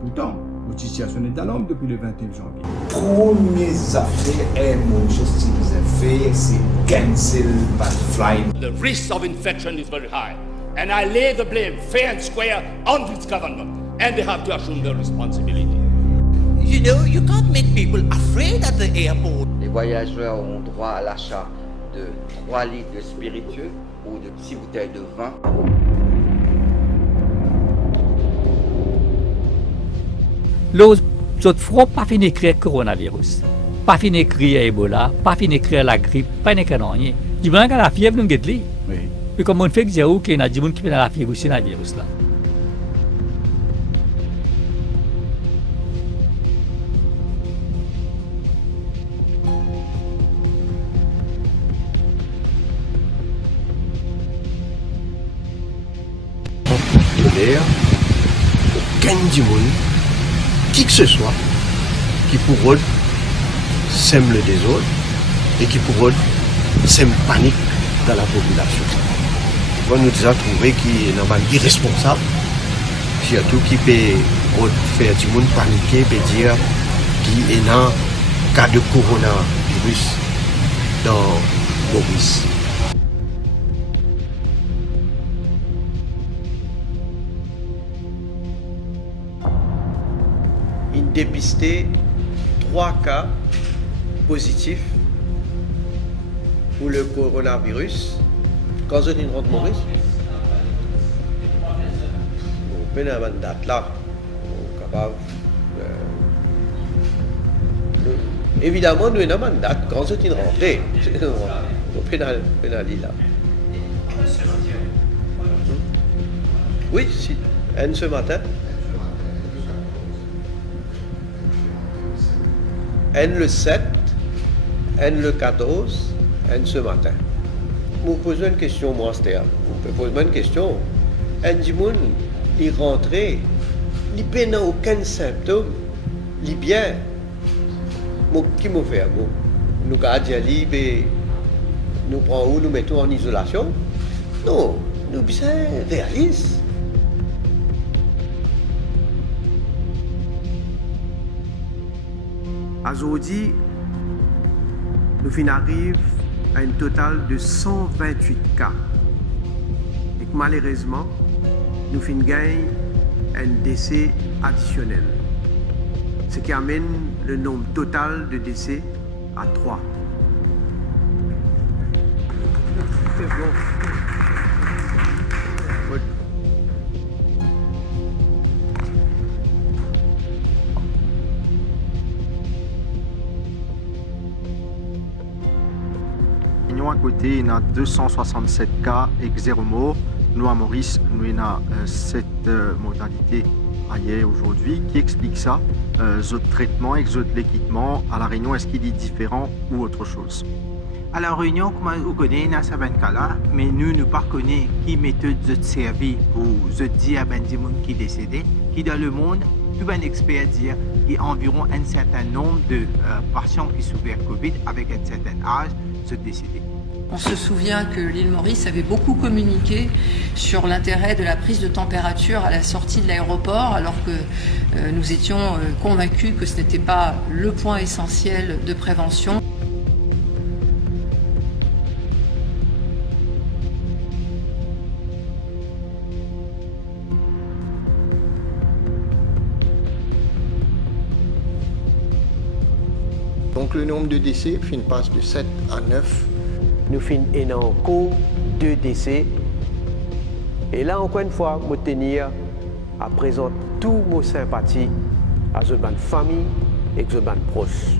Pourtant, la situation est à l'homme depuis le 21 janvier. Premières affaires est mon justice fait, c'est cancel but fly. The risk of infection is very high, and I lay the blame fair and square on this government, and they have to assume their responsibility. You know, you can't make people afraid at the airport. Les voyageurs ont droit à l'achat de 3 litres de spiritueux ou de 6 bouteilles de vin. L'autre fois, pas fini d'écrire coronavirus, pas fini d'écrire Ebola, pas fini d'écrire la grippe, pas fini d'écrire rien. Du moment que la fièvre, nous guette li. Oui. Puis comme on fait que j'ai qu'il y a des gens qui viennent la fièvre aussi dans le virus là. Aucun du monde, qui que ce soit, qui pour eux sème le désordre et qui pour eux sème panique dans la population. On nous a trouvé qui est normalement irresponsable, surtout qui peut faire du monde paniquer, peut dire qu'il y a un cas de coronavirus dans Maurice. Il dépisté 3 cas positifs pour le coronavirus. Quand je rentre Maurice, on peut avoir une date là, on est capable. Évidemment, nous avons une date quand je suis rentré. On peut aller là. Oui, si. Et ce matin. N le 7, N le 14, N ce matin. Vous posez une question, moi, Stéa. Vous posez une question. N du monde, il rentré, il n'a aucun symptôme, il est bien. Qui m'a fait? Nous gardons libre, nous prenons où, nous mettons en isolation? Non, nous sommes réalistes. Aujourd'hui, nous arrivons à un total de 128 cas. Et malheureusement, nous gagnons un décès additionnel, ce qui amène le nombre total de décès à 3. C'est bon. À côté, il y a 267 cas et 0 morts. Nous, à Maurice, nous avons cette modalité ailleurs aujourd'hui. Qui explique ça? Votre traitement et votre l'équipement à La Réunion, est-ce qu'il est différent ou autre chose? À La Réunion, comme vous connaissez, dans ce cas-là, mais nous ne connaissons pas qui méthode de servir pour dire à des gens qui sont décédés, qui dans le monde, tout un expert dire qu'il y a environ un certain nombre de patients qui souffrent de Covid avec un certain âge se décéder. On se souvient que l'île Maurice avait beaucoup communiqué sur l'intérêt de la prise de température à la sortie de l'aéroport, alors que nous étions convaincus que ce n'était pas le point essentiel de prévention. Donc le nombre de décès passe de 7 à 9. Nous finissons encore 2 décès. Et là, encore une fois, je tenir à présenter toutes mes sympathies à cette famille et à cette proche.